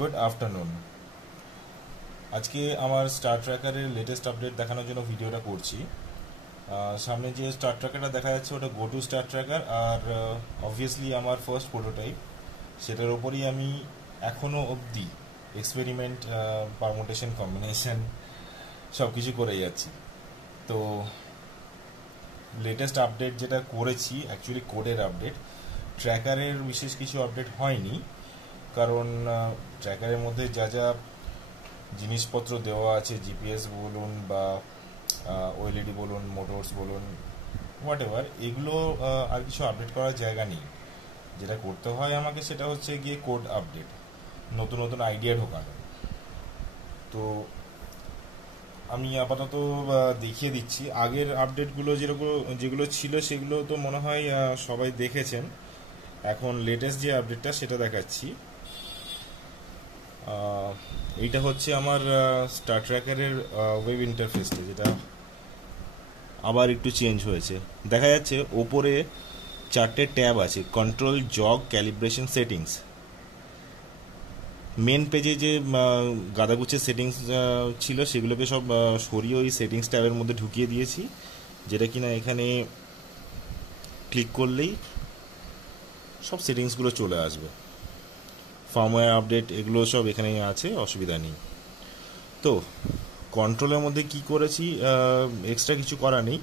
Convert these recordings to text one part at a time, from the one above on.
Good afternoon. আজকে আমার star ট্র্যাকারের latest update দেখানোর জন্য ভিডিওটা করছি। সামনে যে স্টার ট্র্যাকারটা দেখা যাচ্ছে ওটা গো টু স্টার ট্র্যাকার, আর অবভিয়াসলি আমার ফার্স্ট প্রোটোটাইপ, সেটার ওপরই আমি এখনও অবধি এক্সপেরিমেন্ট, পারমুটেশন, কম্বিনেশন সব কিছু করে যাচ্ছি। তো লেটেস্ট আপডেট যেটা করেছি অ্যাকচুয়ালি কোডের আপডেট, ট্র্যাকারের বিশেষ কিছু আপডেট হয়নি, কারণ ট্র্যাকারের মধ্যে যা যা জিনিসপত্র দেওয়া আছে, জিপিএস বলুন বা ওএলইডি বলুন, মোটরস বলুন, হোয়াট এভার, এগুলো আর কিছু আপডেট করার জায়গা নেই। যেটা করতে হয় আমাকে সেটা হচ্ছে গিয়ে কোড আপডেট, নতুন নতুন আইডিয়া ঢোকানো। তো আমি আপাতত দেখিয়ে দিচ্ছি আগের আপডেটগুলো, যেগুলো ছিল সেগুলো তো মনে হয় সবাই দেখেছেন। এখন লেটেস্ট যে আপডেটটা সেটা দেখাচ্ছি। এইটা হচ্ছে আমার স্টার ট্র্যাকারের ওয়েব ইন্টারফেসটা, যেটা আবার একটু চেঞ্জ হয়েছে। দেখা যাচ্ছে ওপরে 4টে ট্যাব আছে: control, jog, calibration, settings. Main পেজে যে গাদাগুচ্ছের সেটিংস ছিল সেগুলোকে সব সরিয়ে ওই সেটিংস ট্যাবের মধ্যে ঢুকিয়ে দিয়েছি, যেটা কিনা এখানে ক্লিক করলেই সব সেটিংসগুলো চলে আসবে। ফার্মওয়্যার আপডেট এগুলো সব এখানেই আছে, অসুবিধা নেই। তো কন্ট্রোলের মধ্যে কি করেছি, এক্সট্রা কিছু করা নেই।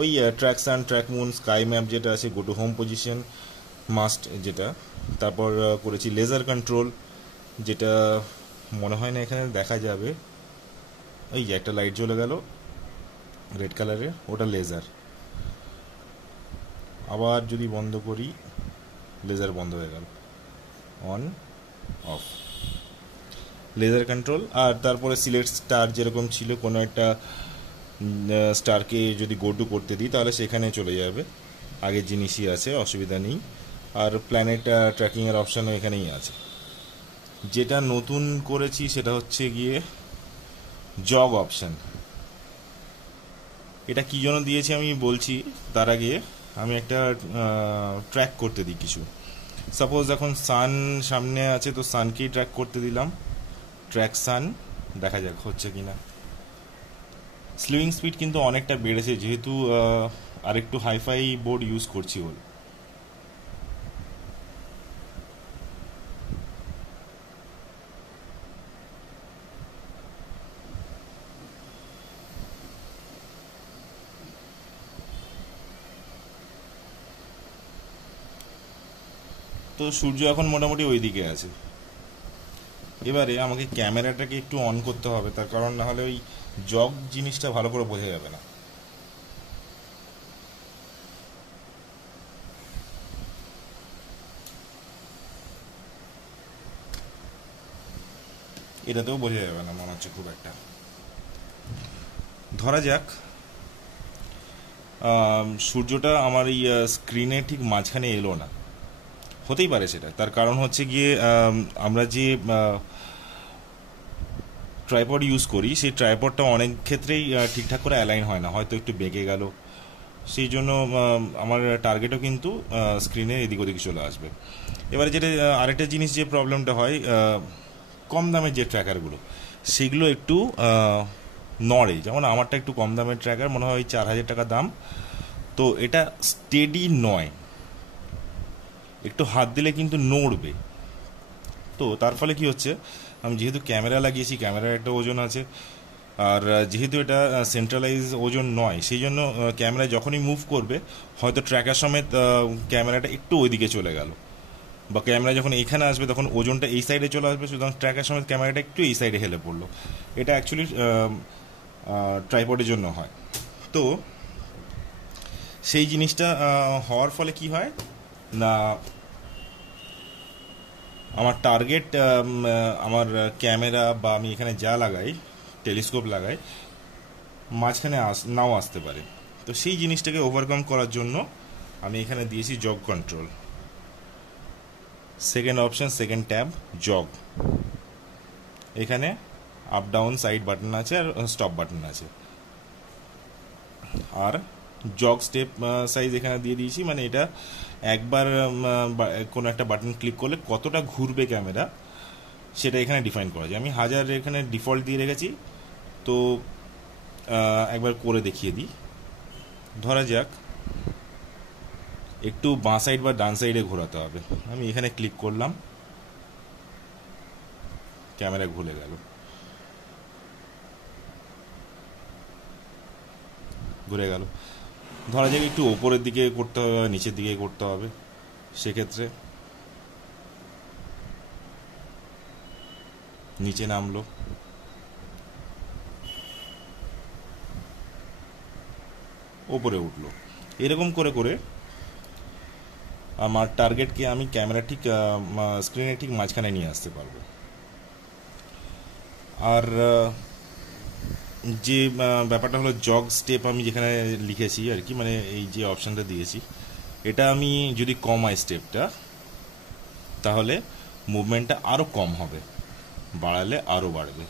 ওই ট্র্যাক সান, ট্র্যাক মুন, স্কাই ম্যাপ যেটা আছে, go to home position, must যেটা। তারপর করেছি লেজার কন্ট্রোল, যেটা মনে হয় না এখানে দেখা যাবে। ওই যে একটা লাইট জ্বলে গেল রেড কালারের, ওটা লেজার। আবার যদি বন্ধ করি, লেজার বন্ধ হয়ে গেল, অন অফ, লেজার কন্ট্রোল। আর তারপরে সিলেক্ট স্টার, যেরকম ছিল কোনো একটা স্টারকে যদি গো টু করতে দিই তাহলে সেখানে চলে যাবে, আগের জিনিসই আছে, অসুবিধা নেই। আর প্ল্যানেট ট্র্যাকিংয়ের অপশানও এখানেই আছে। যেটা নতুন করেছি সেটা হচ্ছে গিয়ে জগ অপশান। এটা কী জন্য দিয়েছি আমি বলছি, তার আগে আমি একটা ট্র্যাক করতে দিই কিছু। সাপোজ এখন সান সামনে আছে, তো সানকেই ট্র্যাক করতে দিলাম, ট্র্যাক সান। দেখা যাক হচ্ছে কিনা। স্লিভিং স্পিড কিন্তু অনেকটা বেড়েছে, যেহেতু আরেকটু হাইফাই বোর্ড ইউজ করছি ওর। তো সূর্য এখন মোটামুটি ওই দিকে আছে। এবারে আমাকে ক্যামেরাটাকে একটু অন করতে হবে, তার কারণ না হলে ওই জগ জিনিসটা ভালো করে বোঝা যাবে না। এটাতেও বোঝা যাবে না মনে হচ্ছে খুব একটা। ধরা যাক সূর্যটা আমার এই স্ক্রিনে ঠিক মাঝখানে এলো না, হতেই পারে সেটা। তার কারণ হচ্ছে গিয়ে আমরা যে ট্রাইপড ইউজ করি সেই ট্রাইপডটা অনেক ক্ষেত্রেই ঠিকঠাক করে অ্যালাইন হয় না, হয়তো একটু বেঁকে গেল। সেই জন্য আমার টার্গেটও কিন্তু স্ক্রিনে এদিক ওদিক চলে আসবে। এবারে যেটা আরেকটা জিনিস, যে প্রবলেমটা হয়, কম দামের যে ট্র্যাকারগুলো সেগুলো একটু নড়ে। যেমন আমারটা একটু কম দামের ট্র্যাকার, মনে হয় 4,000 টাকা দাম। তো এটা স্টেডি নয়, একটু হাত দিলে কিন্তু নড়বে। তো তার ফলে কি হচ্ছে, আমি যেহেতু ক্যামেরা লাগিয়েছি, ক্যামেরার একটা ওজন আছে, আর যেহেতু এটা সেন্ট্রালাইজ ওজন নয়, সেই জন্য ক্যামেরা যখনই মুভ করবে হয়তো ট্র্যাকার সমেত ক্যামেরাটা একটু ওইদিকে চলে গেল, বা ক্যামেরা যখন এইখানে আসবে তখন ওজনটা এই সাইডে চলে আসবে, সুতরাং ট্র্যাকার সমেত ক্যামেরাটা একটু এই সাইডে হেলে পড়লো। এটা অ্যাকচুয়ালি ট্রাইপডের জন্য হয়। তো সেই জিনিসটা হওয়ার ফলে কি হয় না, আমার টার্গেট, আমার ক্যামেরা বা আমি এখানে যা লাগাই, টেলিস্কোপ লাগাই, মাঝখানে নাও আসতে পারে। তো সেই জিনিসটাকে ওভারকাম করার জন্য আমি এখানে দিয়েছি jug control. Second option, second tab, jug. এখানে আপ ডাউন সাইড বাটন আছে আর স্টপ বাটন আছে। আর জগ স্টেপ সাইজ এখানে দিয়ে দিয়েছি, মানে এটা একবার কোনো একটা বাটন ক্লিক করলে কতটা ঘুরবে ক্যামেরা সেটা এখানে ডিফাইন করা যায়। আমি 1000 এখানে ডিফল্ট দিয়ে রেখেছি। তো একবার করে দেখিয়ে দিই। ধরা যাক একটু বাঁ সাইড বা ডান সাইডে ঘোরাতে হবে। আমি এখানে ক্লিক করলাম, ক্যামেরা ঘুরে গেল, ঘুরে গেল। ধরা যাক একটু ওপরের দিকে করতে হবে বা নিচের দিকে করতে হবে, সেক্ষেত্রে নিচে নামলো, ওপরে উঠলো। এরকম করে করে আমার টার্গেটকে আমি ক্যামেরা ঠিক স্ক্রিনের ঠিক মাঝখানে নিয়ে আসতে পারবো। আর যে ব্যাপারটা হলো জগ স্টেপ আমি যেখানে লিখেছি আর কি, মানে এই যে অপশানটা দিয়েছি, এটা আমি যদি কমাই স্টেপটা, তাহলে মুভমেন্টটা আরও কম হবে, বাড়ালে আরও বাড়বে।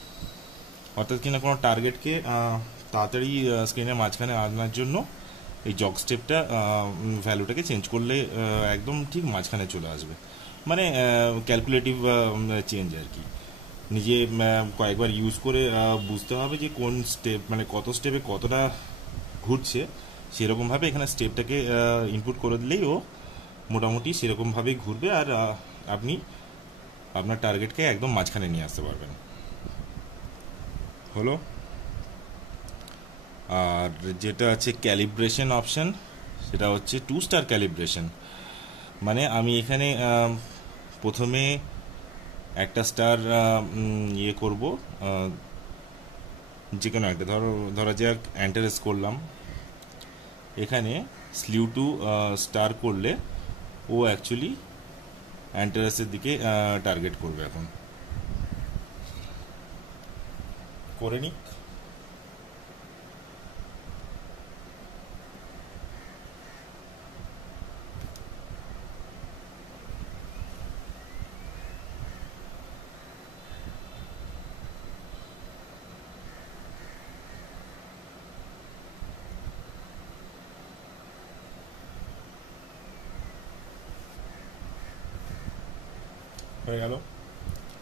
অর্থাৎ কিনা কোনো টার্গেটকে তাড়াতাড়ি স্ক্রিনের মাঝখানে আনার জন্য এই জগ স্টেপটা ভ্যালুটাকে চেঞ্জ করলে একদম ঠিক মাঝখানে চলে আসবে। মানে ক্যালকুলেটিভ চেঞ্জ আর কি। নিজে কয়েকবার ইউজ করে বুঝতে হবে যে কোন স্টেপ, মানে কত স্টেপে কতটা ঘুরছে, সেরকমভাবে এখানে স্টেপটাকে ইনপুট করে দিলেই ও মোটামুটি সেরকমভাবেই ঘুরবে, আর আপনি আপনার টার্গেটকে একদম মাঝখানে নিয়ে আসতে পারবেন। হলো। আর যেটা আছে ক্যালিব্রেশন অপশন, সেটা হচ্ছে 2 স্টার ক্যালিব্রেশন। মানে আমি এখানে প্রথমে একটা স্টার ইয়ে করব, যে কোনো একটা, ধরা যাক অ্যান্টারেস করলাম। এখানে স্লিউ টু স্টার করলে ও অ্যাকচুয়ালি অ্যান্টারেসের দিকে টার্গেট করবে। এখন করে নিক। হয়ে গেল।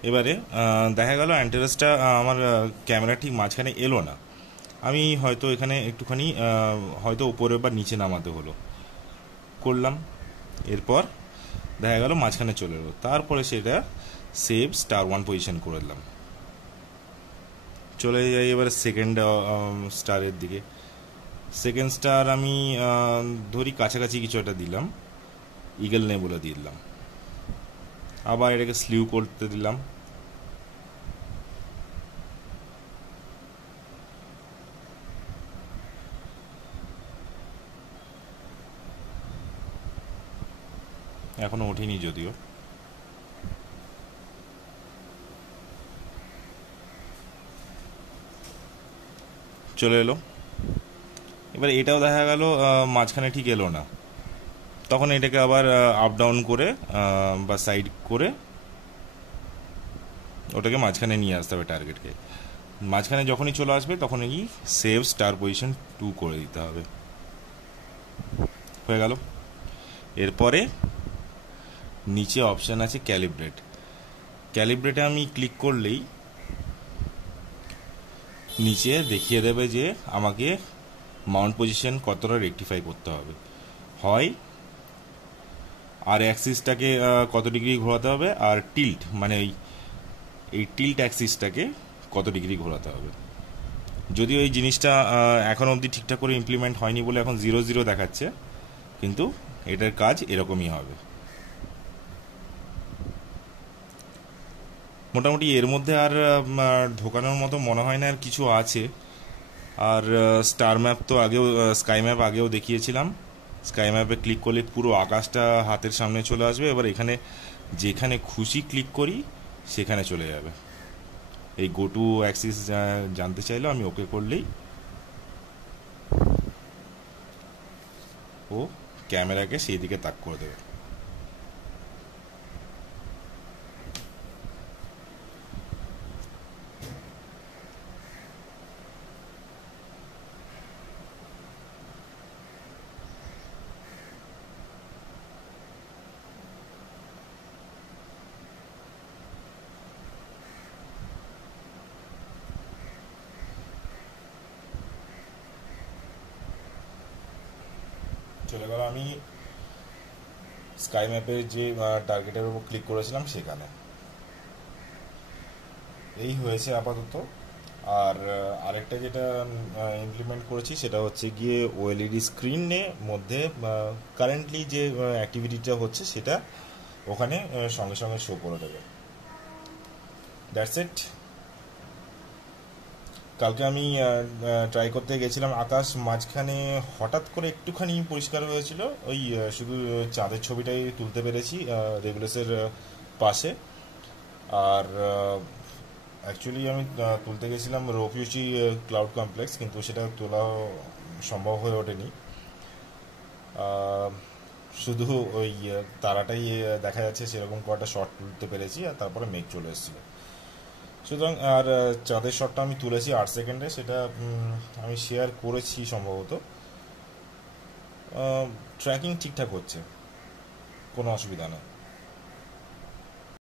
এবারে দেখা গেল অ্যান্টারেসটা আমার ক্যামেরা ঠিক মাঝখানে এলো না। আমি হয়তো এখানে একটুখানি হয়তো উপরে বা নিচে নামাতে হলো, করলাম। এরপর দেখা গেল মাঝখানে চলে এলো। তারপরে সেটা সেভ স্টার 1 পজিশন করে দিলাম। চলে যাই এবারে সেকেন্ড স্টারের দিকে। সেকেন্ড স্টার আমি ধরি কাছাকাছি কিছু একটা দিলাম, ইগল নেবুলা দিয়ে দিলাম। আবার এটাকে স্লিউ করতে দিলাম। এখনো ওঠেনি যদিও। চলে এলো। এবার এটাও দেখা গেল মাঝখানে ঠিক এলো না, তখন এটাকে আবার আপ ডাউন করে বা সাইড করে ওটাকে মাঝখানে নিয়ে আসতে হবে টার্গেটকে। মাঝখানে যখনই চলে আসবে তখনই সেভ স্টার পজিশন 2 করে দিতে হবে। হয়ে গেল। এরপরে নিচে অপশান আছে ক্যালিব্রেট। ক্যালিব্রেটে আমি ক্লিক করলেই নিচে দেখিয়ে দেবে যে আমাকে মাউন্ট পজিশন কতটা রেকটিফাই করতে হবে। হয় আর অ্যাক্সিসটাকে কত ডিগ্রি ঘোরাতে হবে, আর টিল্ট মানে এই টিল্ট অ্যাক্সিসটাকে কত ডিগ্রি ঘোরাতে হবে। যদিও এই জিনিসটা এখন অবধি ঠিকঠাক করে ইমপ্লিমেন্ট হয়নি বলে এখন 0 0 দেখাচ্ছে, কিন্তু এটার কাজ এরকমই হবে। মোটামুটি এর মধ্যে আর ঢোকানোর মতো মনে হয় না আর কিছু আছে। আর স্টার ম্যাপ তো আগেও, স্কাই ম্যাপ আগেও দেখিয়েছিলাম। স্কাই ম্যাপে ক্লিক করলে পুরো আকাশটা হাতের সামনে চলে আসবে। এবার এখানে যেখানে খুশি ক্লিক করি সেখানে চলে যাবে। এই গো টু অ্যাক্সিস জানতে চাইলো, আমি ওকে করলেই ও ক্যামেরাকে সেই দিকে তাক করে দেবে। চলে গেল আমি স্কাই ম্যাপের যে টার্গেটের উপর ক্লিক করেছিলাম সেখানে। এই হয়েছে আপাতত। আর আরেকটা যেটা ইমপ্লিমেন্ট করেছি সেটা হচ্ছে গিয়ে ওএলইডি স্ক্রিনে মধ্যে কারেন্টলি যে অ্যাক্টিভিটিটা হচ্ছে সেটা ওখানে সঙ্গে সঙ্গে শো করে দেবে। That's it. কালকে আমি ট্রাই করতে গেছিলাম, আকাশ মাঝখানে হঠাৎ করে একটুখানি পরিষ্কার হয়েছিল, ওই শুধু চাঁদের ছবিটাই তুলতে পেরেছি রেগুলেসের পাশে। আর অ্যাকচুয়ালি আমি তুলতে গেছিলাম রফিউজি ক্লাউড কমপ্লেক্স, কিন্তু সেটা তোলা সম্ভব হয়ে ওঠেনি। শুধু ওই তারাটাই দেখা যাচ্ছে, সেরকম কয়েকটা শট তুলতে পেরেছি, আর তারপরে মেঘ চলে এসেছিলো। সুতরাং আর চাঁদের শটটা আমি তুলেছি 8 সেকেন্ডে, সেটা আমি শেয়ার করেছি সম্ভবত। ট্র্যাকিং ঠিকঠাক হচ্ছে, কোনো অসুবিধা নেই।